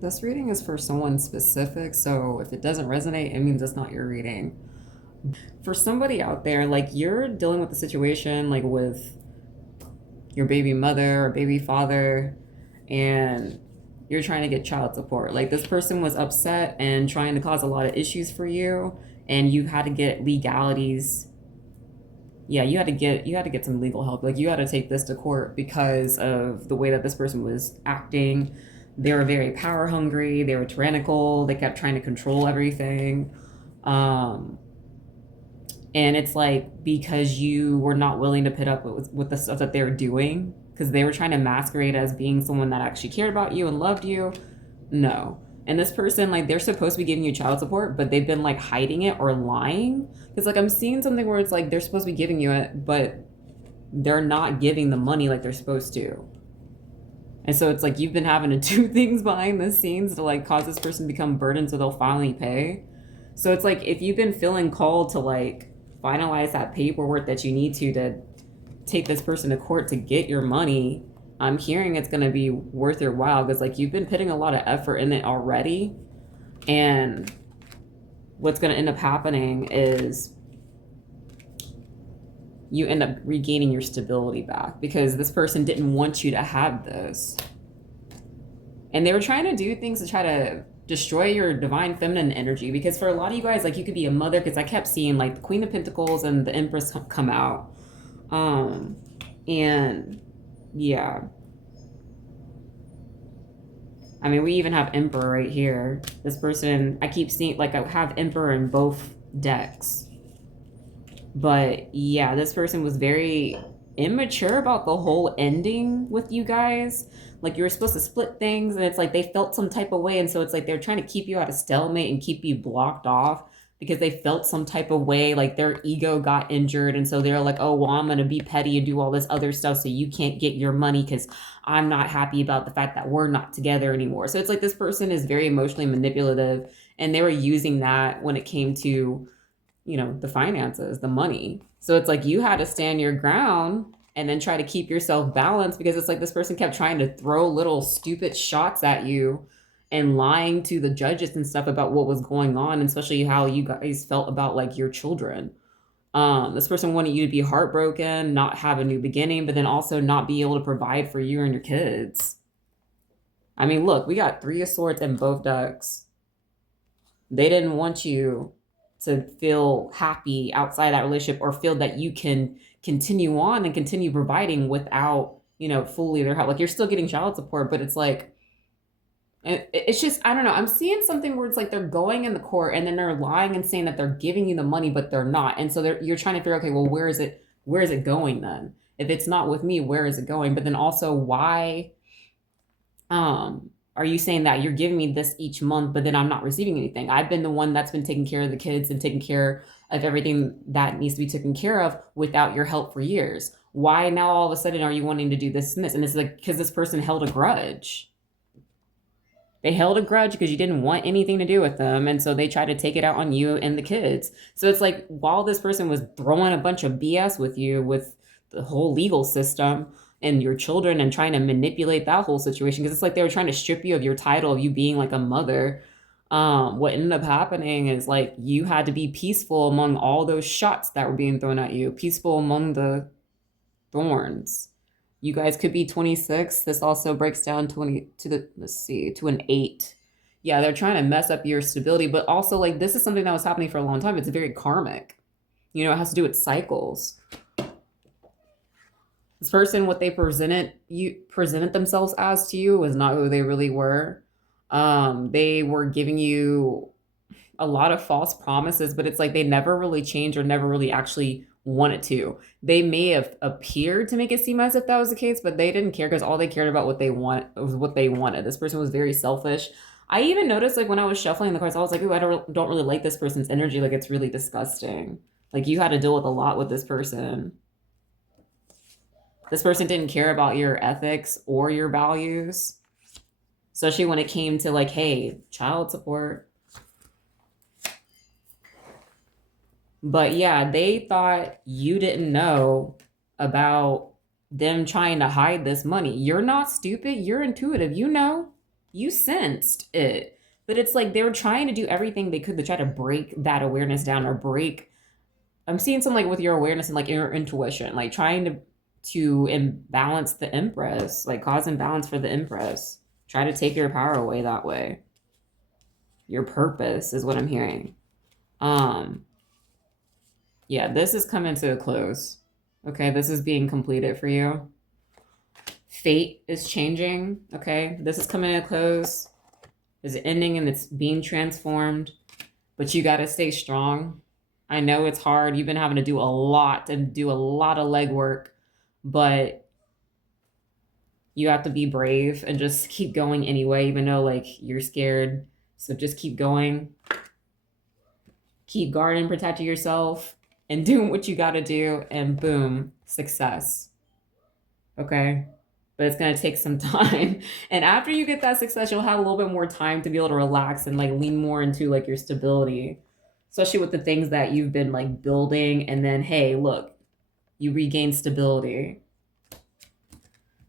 This reading is for someone specific, so if it doesn't resonate, it means it's not your reading. For somebody out there, like you're dealing with the situation, like with your baby mother or baby father, and you're trying to get child support. Like this person was upset and trying to cause a lot of issues for you, and you had to get legalities. Yeah, you had to get some legal help. Like you had to take this to court because of the way that this person was acting. They were very power hungry, they were tyrannical, they kept trying to control everything. Um and it's like because you were not willing to put up with the stuff that they were doing because they were trying to masquerade as being someone that actually cared about you and loved you. No. And this person, like, they're supposed to be giving you child support, but they've been like hiding it or lying. Because, like, I'm seeing something where it's like they're supposed to be giving you it, but they're not giving the money like they're supposed to. And so it's like you've been having to do things behind the scenes to like cause this person to become burdened so they'll finally pay. So it's like if you've been feeling called to like finalize that paperwork that you need to take this person to court to get your money, I'm hearing it's going to be worth your while because like you've been putting a lot of effort in it already. And what's going to end up happening is you end up regaining your stability back because this person didn't want you to have this. And they were trying to do things to try to destroy your divine feminine energy because for a lot of you guys, like you could be a mother because I kept seeing like the Queen of Pentacles and the Empress come out. And yeah. I mean, we even have Emperor right here. This person, I keep seeing, like I have Emperor in both decks. But yeah, this person was very immature about the whole ending with you guys. Like you were supposed to split things and it's like they felt some type of way. And so it's like they're trying to keep you at a stalemate and keep you blocked off because they felt some type of way, like their ego got injured. And so they're like, oh, well, I'm going to be petty and do all this other stuff so you can't get your money because I'm not happy about the fact that we're not together anymore. So it's like this person is very emotionally manipulative and they were using that when it came to, you know, the finances, the money. So it's like you had to stand your ground and then try to keep yourself balanced because it's like this person kept trying to throw little stupid shots at you and lying to the judges and stuff about what was going on, and especially how you guys felt about like your children. This person wanted you to be heartbroken, not have a new beginning, but then also not be able to provide for you and your kids. I mean, look, we got Three of Swords in both decks. They didn't want you to feel happy outside that relationship or feel that you can continue on and continue providing without, you know, fully their help. Like you're still getting child support, but it's like, it's just, I don't know. I'm seeing something where it's like they're going in the court and then they're lying and saying that they're giving you the money, but they're not. And so you're trying to figure, okay, well, where is it going then? If it's not with me, where is it going? But then also why, are you saying that you're giving me this each month, but then I'm not receiving anything? I've been the one that's been taking care of the kids and taking care of everything that needs to be taken care of without your help for years. Why now all of a sudden are you wanting to do this and this? And it's like, because this person held a grudge. They held a grudge because you didn't want anything to do with them. And so they tried to take it out on you and the kids. So it's like while this person was throwing a bunch of BS with you with the whole legal system and your children and trying to manipulate that whole situation, because it's like they were trying to strip you of your title of you being like a mother. What ended up happening is like you had to be peaceful among all those shots that were being thrown at you, peaceful among the thorns. You guys could be 26. This also breaks down 20 to the, let's see, to an 8. Yeah, they're trying to mess up your stability, but also like this is something that was happening for a long time. It's very karmic. You know, it has to do with cycles. This person, what they presented themselves as to you was not who they really were. They were giving you a lot of false promises, but it's like they never really changed or never really actually wanted to. They may have appeared to make it seem as if that was the case, but they didn't care because all they cared about was what they wanted. This person was very selfish. I even noticed like when I was shuffling the cards, I was like, ooh, I don't really like this person's energy. Like it's really disgusting. Like you had to deal with a lot with this person. This person didn't care about your ethics or your values, especially when it came to like, hey, child support. But yeah, they thought you didn't know about them trying to hide this money. You're not stupid. You're intuitive. You know. You sensed it. But it's like they were trying to do everything they could to try to break that awareness down or break. I'm seeing some like with your awareness and like your intuition, like trying to imbalance the Empress, like cause imbalance for the Empress. Try to take your power away that way. Your purpose is what I'm hearing. Um, yeah, this is coming to a close. Okay, this is being completed for you. Fate is changing. Okay, this is coming to a close. Is ending and it's being transformed, but you got to stay strong. I know it's hard. You've been having to do a lot and do a lot of legwork, but you have to be brave and just keep going anyway, even though like you're scared. So just keep going. Keep guarding, protecting yourself, and doing what you got to do, and boom, success. Okay. But it's going to take some time. And after you get that success, you'll have a little bit more time to be able to relax and like lean more into like your stability, especially with the things that you've been like building. And then, hey, look, you regain stability.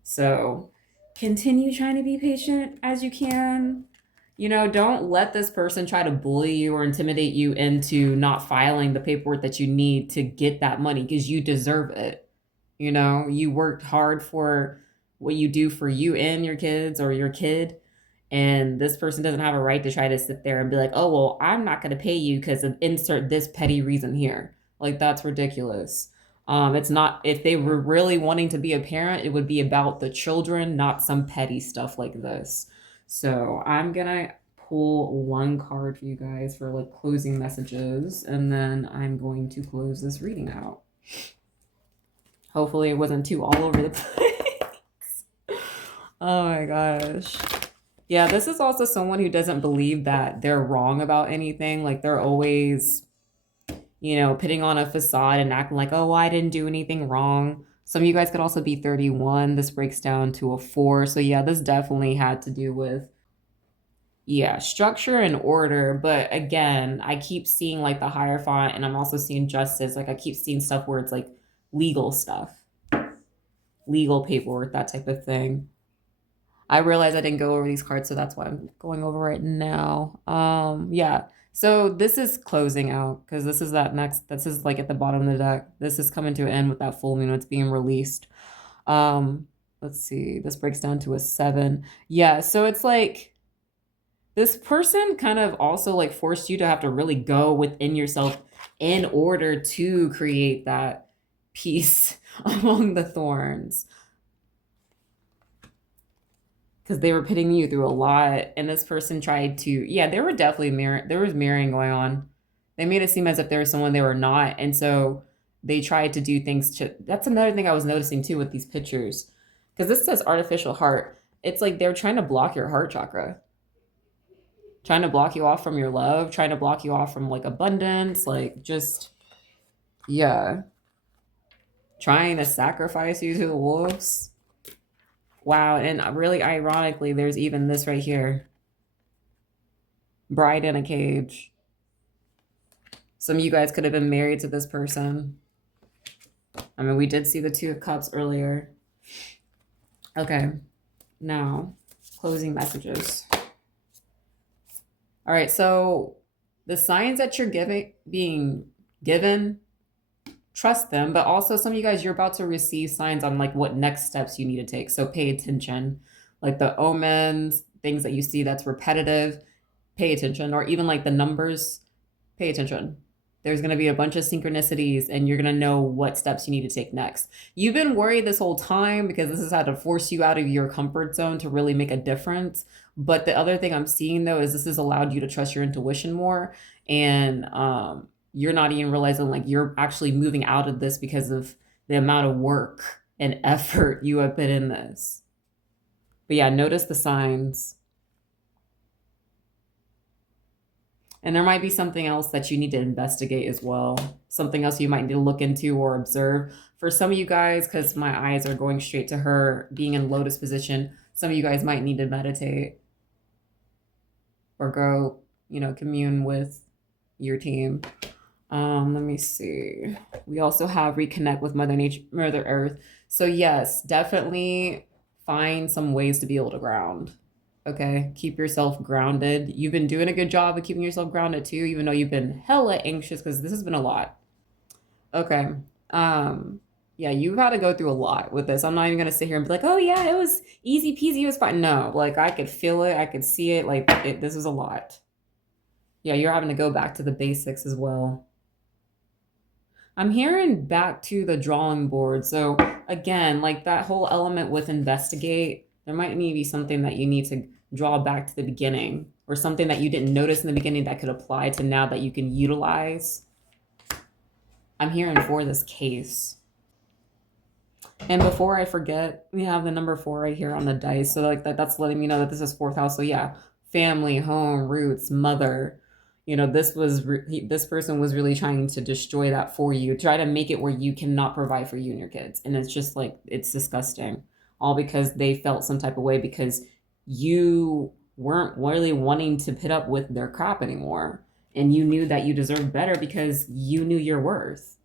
So continue trying to be patient as you can. You know, don't let this person try to bully you or intimidate you into not filing the paperwork that you need to get that money because you deserve it. You know, you worked hard for what you do for you and your kids or your kid. And this person doesn't have a right to try to sit there and be like, oh, well, I'm not going to pay you because of insert this petty reason here. Like, that's ridiculous. It's not, if they were really wanting to be a parent, it would be about the children, not some petty stuff like this. So I'm going to pull one card for you guys for like closing messages. And then I'm going to close this reading out. Hopefully it wasn't too all over the place. Oh my gosh. Yeah, this is also someone who doesn't believe that they're wrong about anything. Like they're always, you know, putting on a facade and acting like, oh, well, I didn't do anything wrong. Some of you guys could also be 31. This breaks down to a 4. So yeah, this definitely had to do with, yeah, structure and order. But again, I keep seeing like the Hierophant and I'm also seeing justice. Like I keep seeing stuff where it's like legal stuff, legal paperwork, that type of thing. I realized I didn't go over these cards, so that's why I'm going over it now. Yeah. So this is closing out because this is that next. This is like at the bottom of the deck. This is coming to an end with that full moon. It's being released. Let's see. This breaks down to a 7. Yeah. So it's like this person kind of also like forced you to have to really go within yourself in order to create that peace among the thorns. Because they were pitting you through a lot, and this person tried to, yeah, there were definitely there was mirroring going on. They made it seem as if there was someone they were not, and so they tried to do things to, that's another thing I was noticing too with these pictures, because this says artificial heart. It's like they're trying to block your heart chakra, trying to block you off from your love, trying to block you off from like abundance, like just, yeah, trying to sacrifice you to the wolves. Wow, and really ironically, there's even this right here. Bride in a cage. Some of you guys could have been married to this person. I mean, we did see the 2 of Cups earlier. Okay, now, closing messages. All right, so the signs that you're being given, trust them, but also some of you guys, you're about to receive signs on like what next steps you need to take. So pay attention, like the omens, things that you see that's repetitive, pay attention, or even like the numbers, pay attention. There's going to be a bunch of synchronicities and you're going to know what steps you need to take next. You've been worried this whole time because this is how to force you out of your comfort zone to really make a difference. But the other thing I'm seeing though is this has allowed you to trust your intuition more, and you're not even realizing like you're actually moving out of this because of the amount of work and effort you have put in this. But yeah, notice the signs. And there might be something else that you need to investigate as well. Something else you might need to look into or observe. For some of you guys, because my eyes are going straight to her being in lotus position, some of you guys might need to meditate or go, you know, commune with your team. Let me see. We also have reconnect with Mother Nature, Mother Earth. So yes, definitely find some ways to be able to ground. Okay, keep yourself grounded. You've been doing a good job of keeping yourself grounded too, even though you've been hella anxious because this has been a lot. Okay. Yeah, you've had to go through a lot with this. I'm not even gonna sit here and be like, oh yeah, it was easy peasy, it was fine. No, like I could feel it, I could see it, this was a lot. Yeah, you're having to go back to the basics as well. I'm hearing back to the drawing board. So again, like that whole element with investigate, there might need to be something that you need to draw back to the beginning or something that you didn't notice in the beginning that could apply to now that you can utilize. I'm hearing for this case. And before I forget, we have the number 4 right here on the dice. So like that's letting me know that this is 4th house. So yeah, family, home, roots, mother. This person was really trying to destroy that for you, try to make it where you cannot provide for you and your kids. And it's just like it's disgusting. All because they felt some type of way because you weren't really wanting to put up with their crap anymore. And you knew that you deserved better because you knew your worth.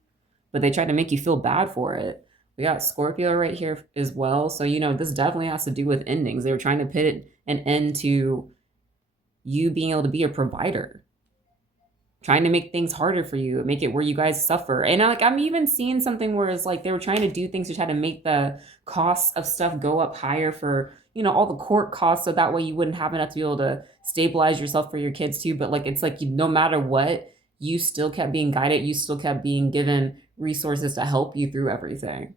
But they tried to make you feel bad for it. We got Scorpio right here as well. So, this definitely has to do with endings. They were trying to put an end to you being able to be a provider, trying to make things harder for you, make it where you guys suffer. And I'm even seeing something where it's like they were trying to do things to try to make the costs of stuff go up higher for, all the court costs. So that way you wouldn't have enough to be able to stabilize yourself for your kids too. But like, it's like, no matter what, you still kept being guided. You still kept being given resources to help you through everything.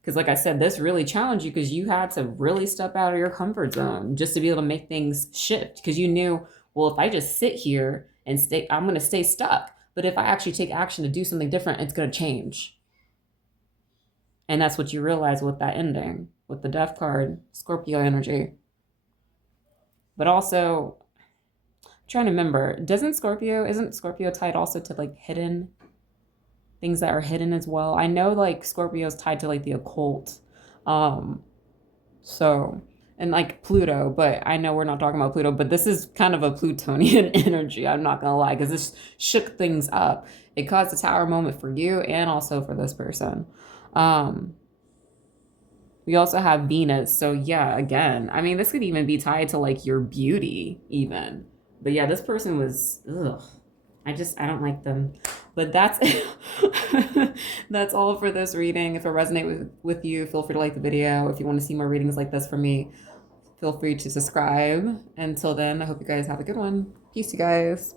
Because like I said, this really challenged you because you had to really step out of your comfort zone just to be able to make things shift. Because you knew, well, if I just sit here and I'm going to stay stuck. But if I actually take action to do something different, it's going to change. And that's what you realize with that ending, with the death card, Scorpio energy. But also, I'm trying to remember, isn't Scorpio tied also to like hidden things that are hidden as well? I know like Scorpio is tied to like the occult. So, and like Pluto, but I know we're not talking about Pluto, but this is kind of a Plutonian energy. I'm not gonna lie, because this shook things up. It caused a tower moment for you and also for this person. We also have Venus. So yeah, again, I mean, this could even be tied to like your beauty even. But yeah, this person was, ugh. I don't like them. But that's that's all for this reading. If it resonates with you, feel free to like the video. If you want to see more readings like this from me, feel free to subscribe. Until then, I hope you guys have a good one. Peace, you guys.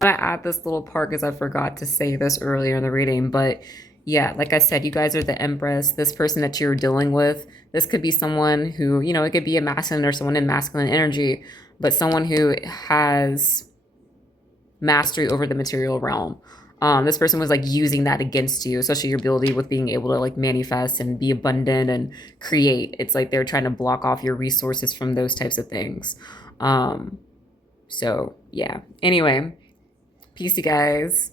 I want to add this little part because I forgot to say this earlier in the reading, but yeah, like I said, you guys are the Empress. This person that you're dealing with, this could be someone who, it could be a masculine or someone in masculine energy, but someone who has mastery over the material realm. This person was like using that against you, especially your ability with being able to like manifest and be abundant and create. It's like they're trying to block off your resources from those types of things. So yeah. Anyway, peace, you guys.